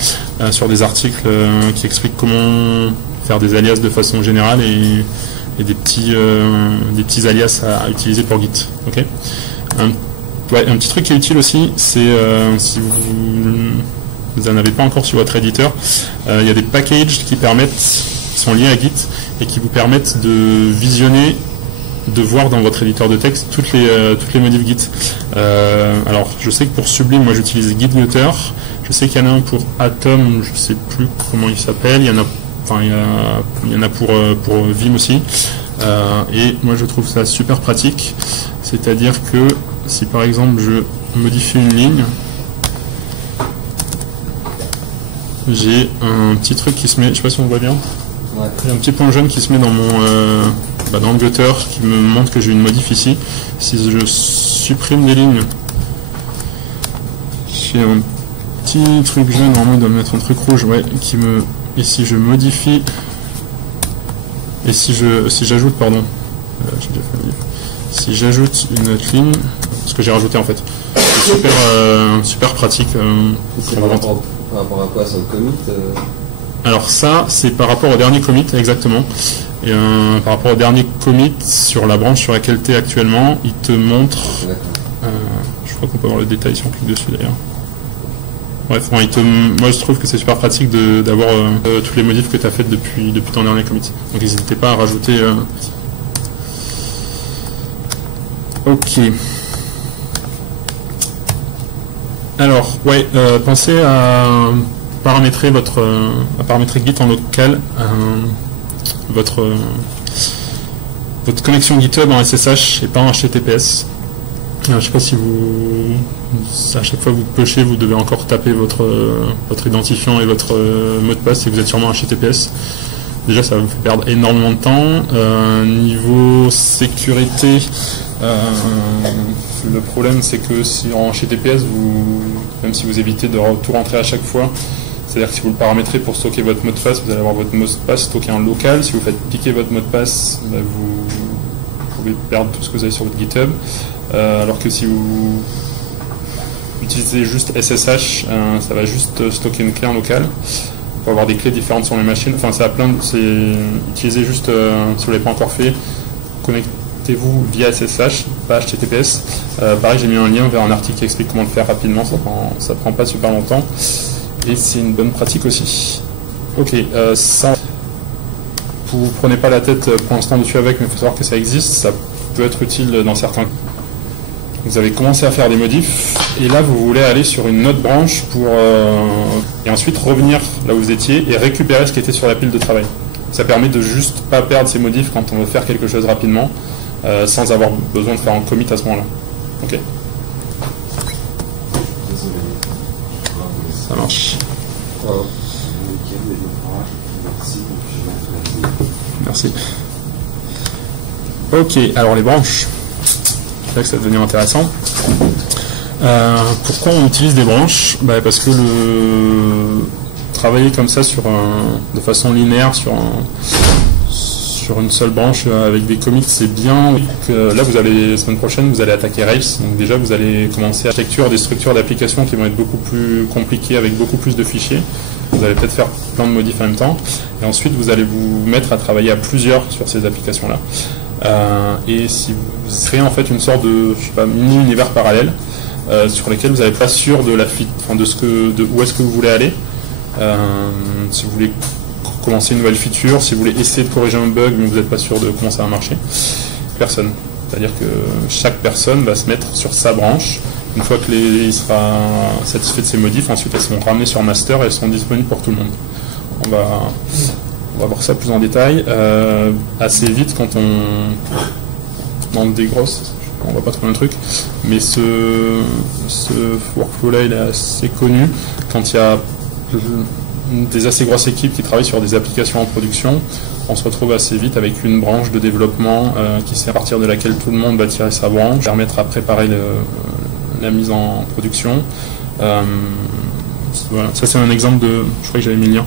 sur des articles qui expliquent comment faire des alias de façon générale et des petits alias à utiliser pour Git. Okay. Un petit truc qui est utile aussi, c'est si vous n'en avez pas encore sur votre éditeur, il y a des packages qui permettent qui sont liés à Git et qui vous permettent de visionner, de voir dans votre éditeur de texte toutes les modifs Git. Alors je sais que pour Sublime, moi j'utilise GitGutter. Je sais qu'il y en a un pour Atom, je sais plus comment il s'appelle. Il y en a pour Vim aussi. Et moi je trouve ça super pratique. C'est-à-dire que si par exemple je modifie une ligne, j'ai un petit truc qui se met, je sais pas si on voit bien. Ouais. J'ai un petit point jaune qui se met dans mon dans le gutter qui me montre que j'ai une modif ici. Si je supprime des lignes, j'ai un petit truc jaune, normalement il doit me mettre un truc rouge, ouais, qui me. Et si je modifie, et si j'ajoute, pardon, j'ai déjà fait une modif. Si j'ajoute une autre ligne, ce que j'ai rajouté en fait, c'est super pratique. C'est par rapport à quoi, ça, au commit Alors ça, c'est par rapport au dernier commit, exactement. Et par rapport au dernier commit sur la branche sur laquelle tu es actuellement, il te montre. Je crois qu'on peut voir le détail si on clique dessus d'ailleurs. Bref, moi je trouve que c'est super pratique d'avoir tous les modifs que tu as fait depuis ton dernier commit. Donc n'hésitez pas à rajouter. Ok. Alors, ouais, pensez à paramétrer Git en local, votre connexion GitHub en SSH et pas en HTTPS. Je ne sais pas si à chaque fois que vous pushez, vous devez encore taper votre identifiant et votre mot de passe si vous êtes sûrement en HTTPS. Déjà, ça vous fait perdre énormément de temps. Niveau sécurité, le problème c'est que si en HTTPS, même si vous évitez de tout rentrer à chaque fois, c'est-à-dire que si vous le paramétrez pour stocker votre mot de passe, vous allez avoir votre mot de passe stocké en local. Si vous faites piquer votre mot de passe, vous pouvez perdre tout ce que vous avez sur votre GitHub. Alors que si vous utilisez juste SSH, ça va juste stocker une clé en local. Pour avoir des clés différentes sur les machines. Enfin, utilisez juste, si vous ne l'avez pas encore fait, connectez-vous via SSH, pas HTTPS. Pareil, j'ai mis un lien vers un article qui explique comment le faire rapidement, ça prend pas super longtemps. Et c'est une bonne pratique aussi. Ok, ça, vous prenez pas la tête pour l'instant dessus avec, mais il faut savoir que ça existe, ça peut être utile dans certains cas. Vous avez commencé à faire des modifs, et là vous voulez aller sur une autre branche et ensuite revenir là où vous étiez et récupérer ce qui était sur la pile de travail. Ça permet de juste pas perdre ces modifs quand on veut faire quelque chose rapidement, sans avoir besoin de faire un commit à ce moment-là. Ok. Ça marche. Merci. Ok, alors les branches. C'est là que ça va devenir intéressant. Pourquoi on utilise des branches? Parce que travailler comme ça de façon linéaire sur une seule branche avec des commits, c'est bien. Là, la semaine prochaine, vous allez attaquer Rails. Donc déjà, vous allez commencer à l'architecture des structures d'applications qui vont être beaucoup plus compliquées avec beaucoup plus de fichiers. Vous allez peut-être faire plein de modifs en même temps. Et ensuite, vous allez vous mettre à travailler à plusieurs sur ces applications-là. Et si vous créez en fait une sorte de mini-univers parallèle sur lesquels vous n'êtes pas sûr de où est-ce que vous voulez aller. Si vous voulez commencer une nouvelle feature, si vous voulez essayer de corriger un bug mais vous n'êtes pas sûr de comment ça va marcher, personne. C'est-à-dire que chaque personne va se mettre sur sa branche. Une fois qu'il sera satisfait de ses modifs, ensuite elles seront ramenées sur master et elles seront disponibles pour tout le monde. On va voir ça plus en détail assez vite quand on dégrosse. On voit pas trop le truc, mais ce workflow là il est assez connu. Quand il y a des assez grosses équipes qui travaillent sur des applications en production, on se retrouve assez vite avec une branche de développement qui sert à partir de laquelle tout le monde va tirer sa branche, permettre à préparer la mise en production. Voilà. Ça c'est un exemple je crois que j'avais mis le lien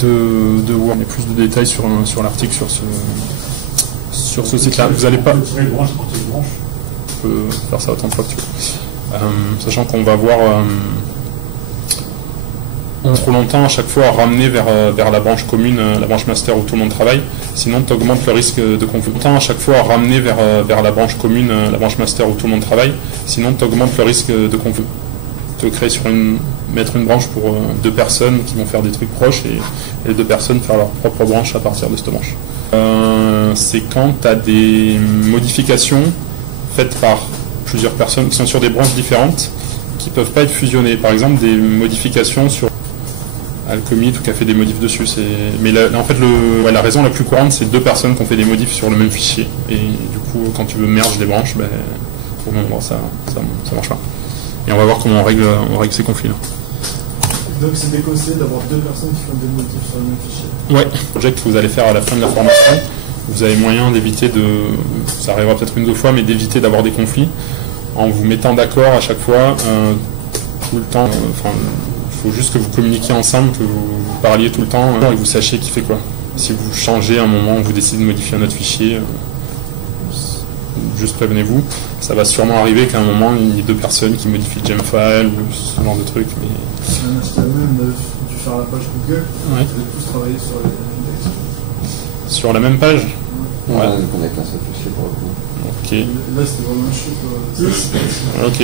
de Word. Il y a plus de détails sur l'article sur ce site-là. Vous n'allez pas. On peut faire ça autant de fois que tu veux. Sachant qu'on va voir trop longtemps à chaque fois à ramener vers la branche commune, la branche master où tout le monde travaille. Sinon, tu augmentes le risque de conflit. À chaque fois à ramener vers la branche commune, la branche master où tout le monde travaille. Sinon, tu augmentes le risque de conflit. Tu veux créer sur une mettre une branche pour deux personnes qui vont faire des trucs proches et les deux personnes faire leur propre branche à partir de cette branche. C'est quand tu as des modifications faites par plusieurs personnes qui sont sur des branches différentes qui ne peuvent pas être fusionnées. Par exemple, des modifications sur Alchemit ou qui a fait des modifs dessus. Mais en fait, la raison la plus courante, c'est deux personnes qui ont fait des modifs sur le même fichier. Et du coup, quand tu veux merge des branches, pour le moment, ça marche pas. Et on va voir comment on règle ces conflits-là. Donc c'est déconseillé d'avoir deux personnes qui font des modifs sur le même fichier. Ouais, le projet que vous allez faire à la fin de la formation, vous avez moyen d'éviter ça arrivera peut-être une ou deux fois, mais d'éviter d'avoir des conflits en vous mettant d'accord à chaque fois, tout le temps. Il faut juste que vous communiquiez ensemble, que vous parliez tout le temps et que vous sachiez qui fait quoi. Si vous changez à un moment, vous décidez de modifier un autre fichier, juste prévenez-vous. Ça va sûrement arriver qu'à un moment, il y ait deux personnes qui modifient le gemfile ou ce genre de truc. Mais... Un HTML, tu faire la page Google, ouais. Vous allez tous travailler sur l'index. Sur la même page? Ouais, on a qu'un seul fichier pour le coup. Ok. Là, c'était vraiment chaud. Ok.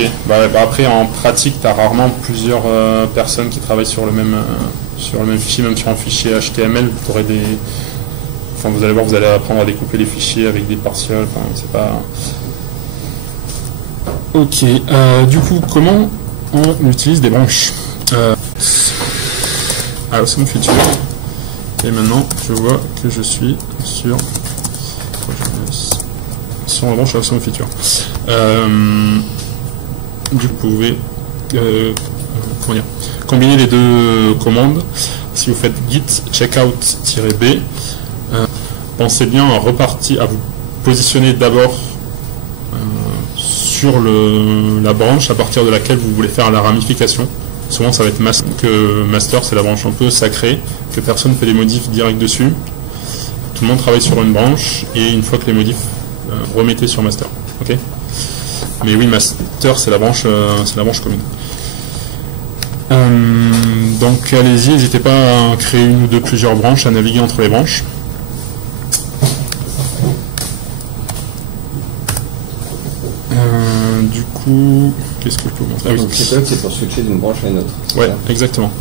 Après, en pratique, tu as rarement plusieurs personnes qui travaillent sur le même fichier, même sur un fichier HTML. Vous allez voir, vous allez apprendre à découper les fichiers avec des partials. C'est pas. Ok. Du coup, comment on utilise des branches? Awesome Feature. Et maintenant, je vois que je suis sur la branche Awesome Feature. Du coup, vous pouvez combiner les deux commandes. Si vous faites git checkout-b, pensez bien à vous positionner d'abord sur la branche à partir de laquelle vous voulez faire la ramification. Souvent ça va être master, c'est la branche un peu sacrée, que personne ne fait les modifs directs dessus. Tout le monde travaille sur une branche et une fois que les modifs, remettez sur master. Okay, mais oui, master c'est la branche commune. Donc allez-y, n'hésitez pas à créer une ou plusieurs branches, à naviguer entre les branches. Du coup, qu'est-ce que je peux vous montrer? Donc c'est pour switcher d'une branche à une autre. Ouais, exactement.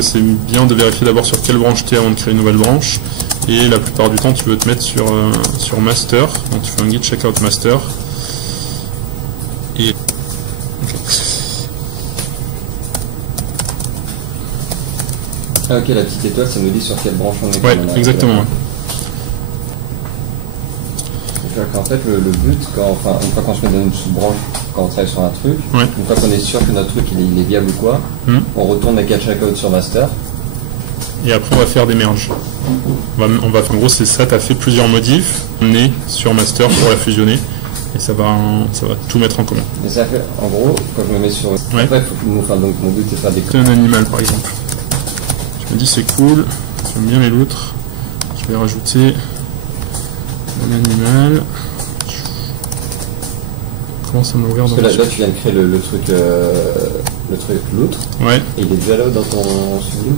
C'est bien de vérifier d'abord sur quelle branche tu es avant de créer une nouvelle branche. Et la plupart du temps, tu veux te mettre sur master. Donc tu fais un git checkout master. Et ah ok, la petite étoile, ça nous dit sur quelle branche on est. Ouais, exactement. En fait, le but, une fois qu'on se met dans une sous-branche, quand on travaille sur un truc, ouais. Une fois qu'on est sûr que notre truc il est viable ou quoi, on retourne avec checkout sur master. Et après, on va faire des merges. En gros, c'est ça, tu as fait plusieurs modifs, nés sur master pour la fusionner. Et ça va tout mettre en commun. Et ça fait, en gros, quand je me mets sur. Ouais. Après, donc mon but c'est de faire des. Un animal par exemple. Je me dis c'est cool, j'aime bien les loutres. Je vais rajouter un animal. Comment ça m'a ouvert dans parce que là, tu viens de créer le truc loutre. Ouais. Et il est déjà là dans ton sublime.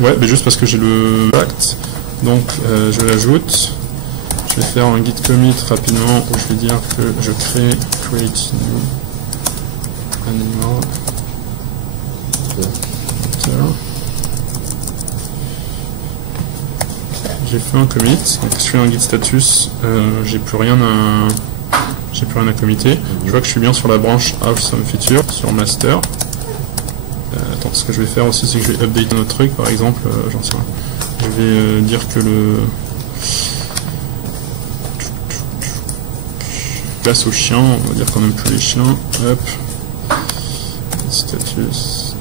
Ouais, mais juste parce que j'ai le act. Donc je l'ajoute. Je vais faire un git commit rapidement où je vais dire que je crée create new animal. J'ai fait un commit, donc je fais un git status, j'ai plus rien à committer. Je vois que je suis bien sur la branche Awesome Feature, sur master. Attends, ce que je vais faire aussi, c'est que je vais update un autre truc, par exemple, j'en sais rien. Je vais dire que place aux chiens, on va dire quand même plus les chiens. Hop. Status.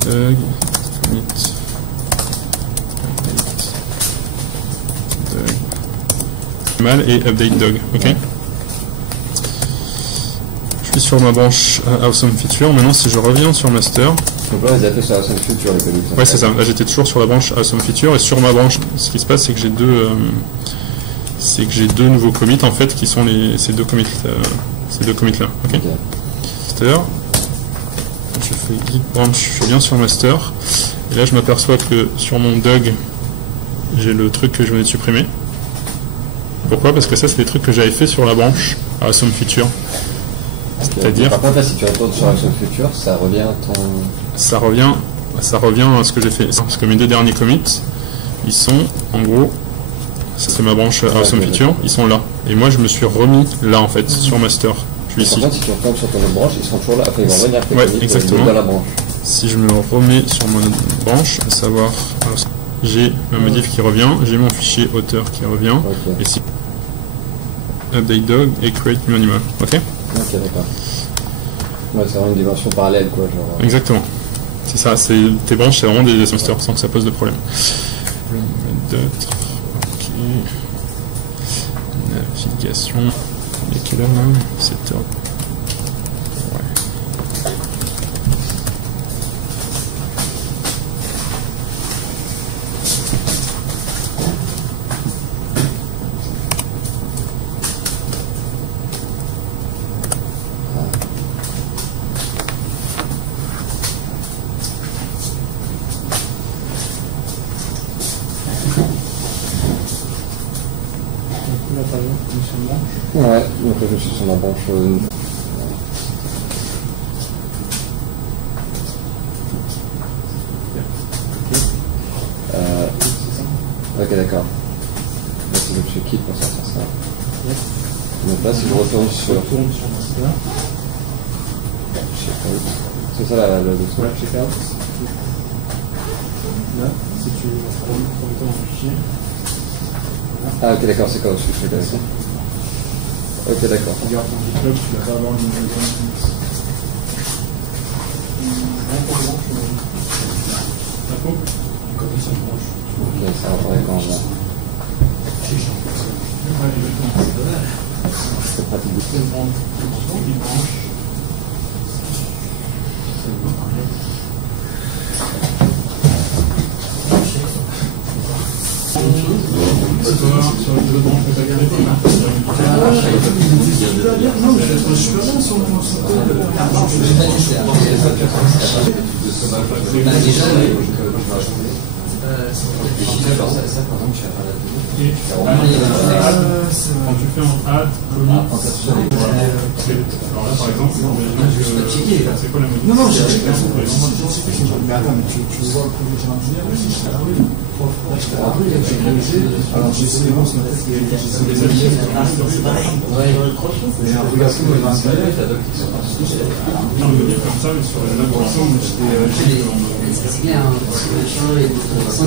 Tag. Commit. Mal et update dog, ok. Je suis sur ma branche Awesome Feature. Maintenant, si je reviens sur master. Donc là, on les a fait sur Awesome Feature, les commits. Ouais, c'est ça. Là, j'étais toujours sur la branche Awesome Feature et sur ma branche, ce qui se passe, c'est que j'ai deux nouveaux commits en fait, qui sont ces deux commits là. Ok. Master. Je fais git branch. Je suis bien sur master. Et là, je m'aperçois que sur mon dog, j'ai le truc que je venais de supprimer. Pourquoi? Parce que ça, c'est des trucs que j'avais fait sur la branche Awesome Feature. C'est-à-dire, par contre, là, si tu retournes sur Action Future, ça revient à ton. ça revient à ce que j'ai fait. Parce que mes 2 derniers commits, ils sont, en gros, ça c'est ma branche Awesome Feature, ils sont là. Et moi, je me suis remis là, en fait, sur Master. Je suis ici. Par contre, si tu retournes sur ton autre branche, ils seront toujours là. Après, ils vont revenir tes Ouais, commits exactement. dans la branche. Si je me remets sur mon autre branche, à savoir, j'ai ma modif qui revient, j'ai mon fichier auteur qui revient, Ok, et si update dog et create new animal. Ok? ok, d'accord. Ouais, c'est vraiment une dimension parallèle, quoi. Genre. Exactement. C'est ça, tes branches, c'est vraiment des masters sans que ça pose de problème. D'autres. Ok. Navigation. Il y a quelle heure là? 7h. Ouais. Là, par exemple, fonctionnement. Ouais, donc là, je suis sur ma branche. Ok, d'accord. Là, c'est le je quitte pour sortir ça. Donc là, si je retourne sur. Retourne sur Master. Checkout. C'est ça la leçon. Ouais, checkout. Là, si tu remets ton fichier. Ah, ok, d'accord, c'est quoi je suis checkout. Ok, d'accord. Regarde ton GitHub, tu vas pas avoir une nouvelle branche. Info, copie sur branche. Ok, ça apparaît quand on va. C'est pratique. Une branche. Sur les 2 branches que tu as gardées, non, mais je suis pas bien sur mon quand tu fais en add, commit, alors là par exemple, c'est quoi la modif? Non, j'ai checké. Mais attends, mais tu vois le projet que j'ai intégré? Alors j'ai essayé de voir ce qu'on a fait, j'ai essayé des alliés, mais regarde ce qu'on a installé. Non, mais comme ça, mais sur la même version, C'est clair, hein, parce que machin et tout ça,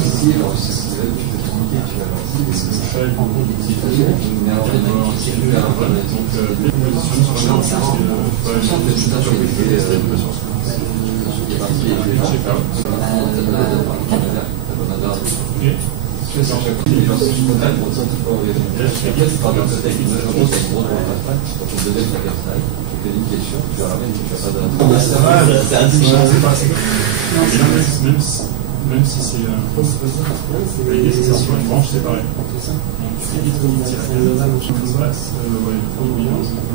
même si c'est l'idée c'est sur une branche séparée. Donc tu fais vite comme ça se passe,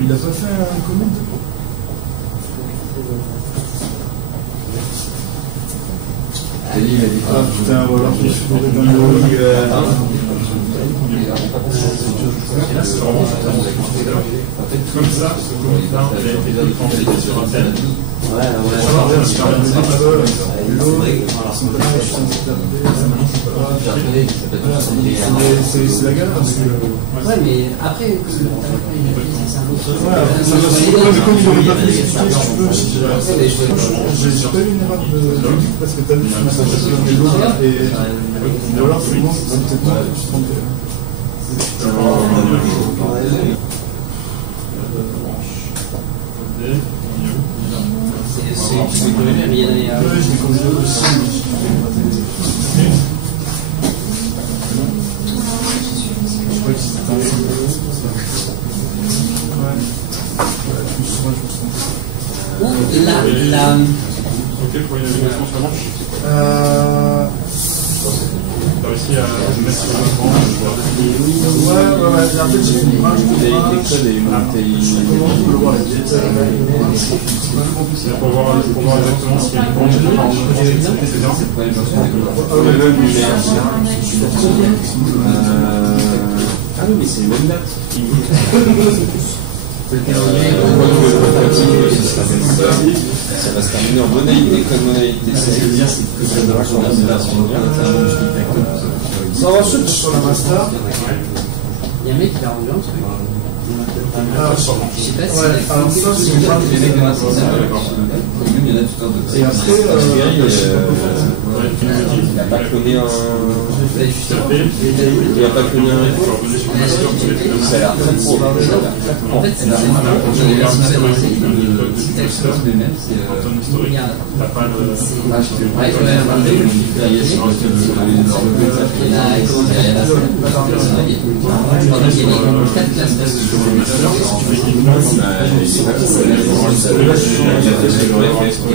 il a pas fait un commit. Ah putain, voilà, je suis dans le log. Comme ça, ce commit-là, il a été déclenché sur un tel. C'est la galère parce que. Ouais, mais après, c'est un autre. Comme il n'aurait pas fait si tu peux, j'ai pas eu une erreur de logique parce que t'as vu, tu m'as sorti dans les logs et. Ou alors, c'est bon, c'est peut-être moi, je suis trompé. C'est corrigé, mais il y a des. Ouais, je l'ai corrigé aussi, mais je crois que c'était un peu. La. Ok, pour une navigation sur manche. T'as réussi à mettre sur le branche. Ouais. En fait, j'ai fait une page de Pour voir exactement ce qu'il y a une branche. C'est bien. Ah oui, mais c'est une même date. Ça va se terminer en modalité comme modalité. Ça ensuite sur la master. Il y a un mec qui a rendu un truc. Ouais, alors ça, c'est une part Il y en a tout un de et après, il n'a pas cloné un. Il n'a pas cloné un repo. Ça a l'air très pro. En fait, c'est la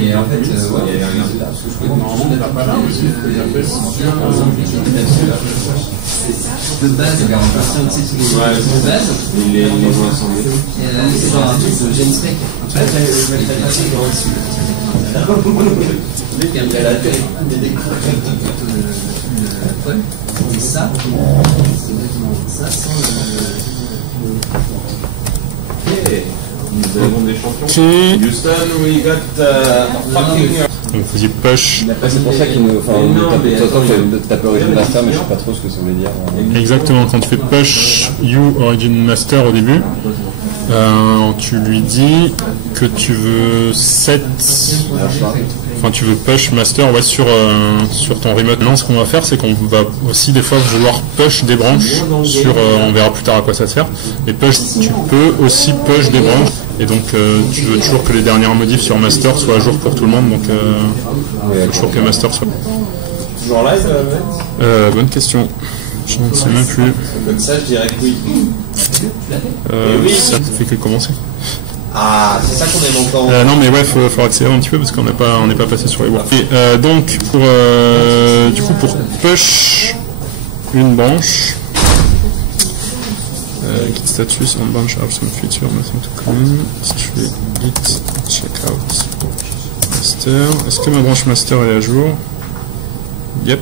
Et en fait, de base, de base, les voix sont c'est genre un truc de James Beck. Et ça, c'est exactement ça sans Nous avons des champions. Ok. Houston, we got fucking. Donc vous dites push. C'est pour ça qu'il nous. Enfin, on tape Origin Master, mais je sais pas trop ce que ça voulait dire. Exactement, quand tu fais push you origin master au début, tu lui dis que tu veux set. Enfin, tu veux push master ouais, sur ton remote. Maintenant, ce qu'on va faire, c'est qu'on va aussi des fois vouloir push des branches sur. On verra plus tard à quoi ça sert. Et push, tu peux aussi push des branches. Et donc, tu veux toujours que les dernières modifs sur master soient à jour pour tout le monde. Donc, il faut toujours que master soit. Toujours live, Bonne question. Je ne sais même plus. comme ça, je dirais que oui. Ça fait que commencer. Ah, c'est ça qu'on aime encore. Non mais ouais, faut accélérer un petit peu parce qu'on n'est pas passé sur les voies. Et donc pour push une branche, git status on branch have some feature nothing to comment. Si je fais git checkout master, est-ce que ma branche master est à jour? Yep.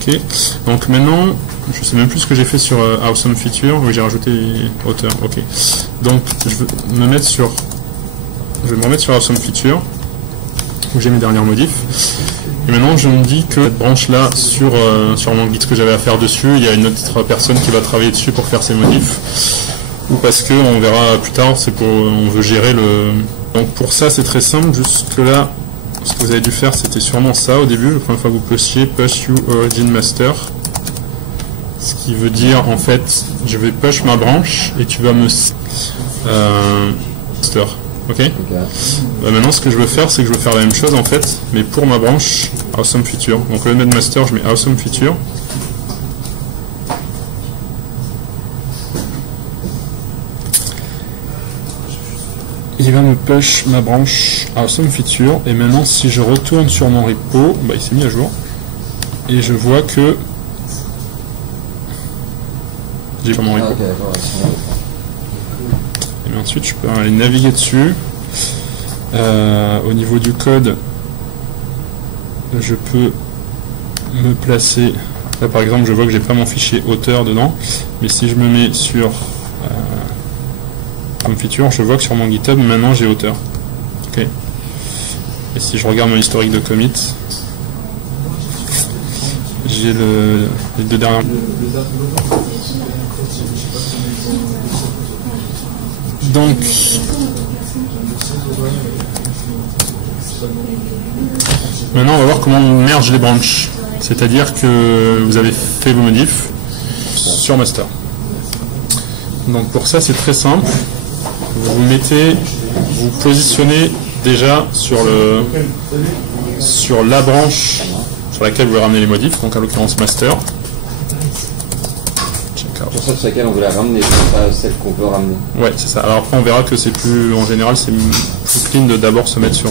Ok. Donc maintenant, je sais même plus ce que j'ai fait sur Awesome Feature. Oui, j'ai rajouté auteur. Ok. Donc je vais me remettre sur Awesome Feature où j'ai mes dernières modifs. Et maintenant, je me dis que cette branche-là sur mon guide que j'avais à faire dessus, il y a une autre personne qui va travailler dessus pour faire ces modifs. Ou parce que on verra plus tard, on veut gérer le. Donc pour ça, c'est très simple. Jusque là. Ce que vous avez dû faire, c'était sûrement ça au début, la première fois que vous pushiez push you origin master. Ce qui veut dire, en fait, je vais push ma branche et tu vas me master. Ok. Maintenant, ce que je veux faire, c'est que je veux faire la même chose, en fait, mais pour ma branche Awesome Feature. Donc, au lieu de mettre master, je mets Awesome Feature. Il va me push ma branche Awesome Feature et maintenant si je retourne sur mon repo, il s'est mis à jour et je vois que j'ai pas mon repo. Et bien ensuite je peux aller naviguer dessus. Au niveau du code, je peux me placer. Là par exemple je vois que j'ai pas mon fichier auteur dedans, mais si je me mets sur comme feature, je vois que sur mon GitHub, maintenant j'ai auteur. Ok. Et si je regarde mon historique de commit, j'ai les deux dernières. Donc, maintenant on va voir comment on merge les branches. C'est-à-dire que vous avez fait vos modifs sur master. Donc pour ça c'est très simple. Vous positionnez déjà sur la branche sur laquelle vous voulez ramener les modifs, donc en l'occurrence master. Pour ça, sur laquelle on veut la ramener, c'est pas celle qu'on veut ramener. Ouais, c'est ça. Alors après, on verra que c'est plus, en général, c'est plus clean de d'abord se mettre sur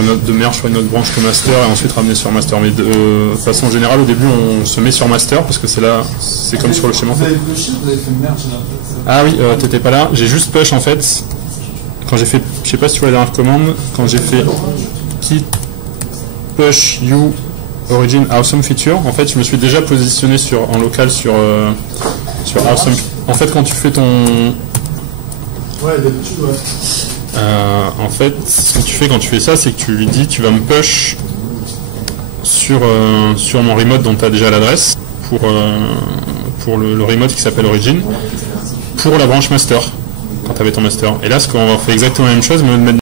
une autre de merge sur une autre branche que master et ensuite ramener sur master. Mais de façon générale, au début, on se met sur master parce que c'est là, c'est comme sur le schéma. Vous avez pushé, vous avez fait merge là. Ah oui, t'étais pas là. J'ai juste push en fait. Quand j'ai fait, je sais pas si tu vois la dernière commande, quand j'ai fait git push you origin awesome feature, en fait, je me suis déjà positionné en local sur awesome. En fait, quand tu fais Ouais, d'habitude, ouais. En fait, ce que tu fais quand tu fais ça, c'est que tu lui dis tu vas me push sur mon remote dont tu as déjà l'adresse pour le remote qui s'appelle Origin pour la branche master quand tu avais ton master. Et là, ce qu'on va faire exactement la même chose, mais on va mettre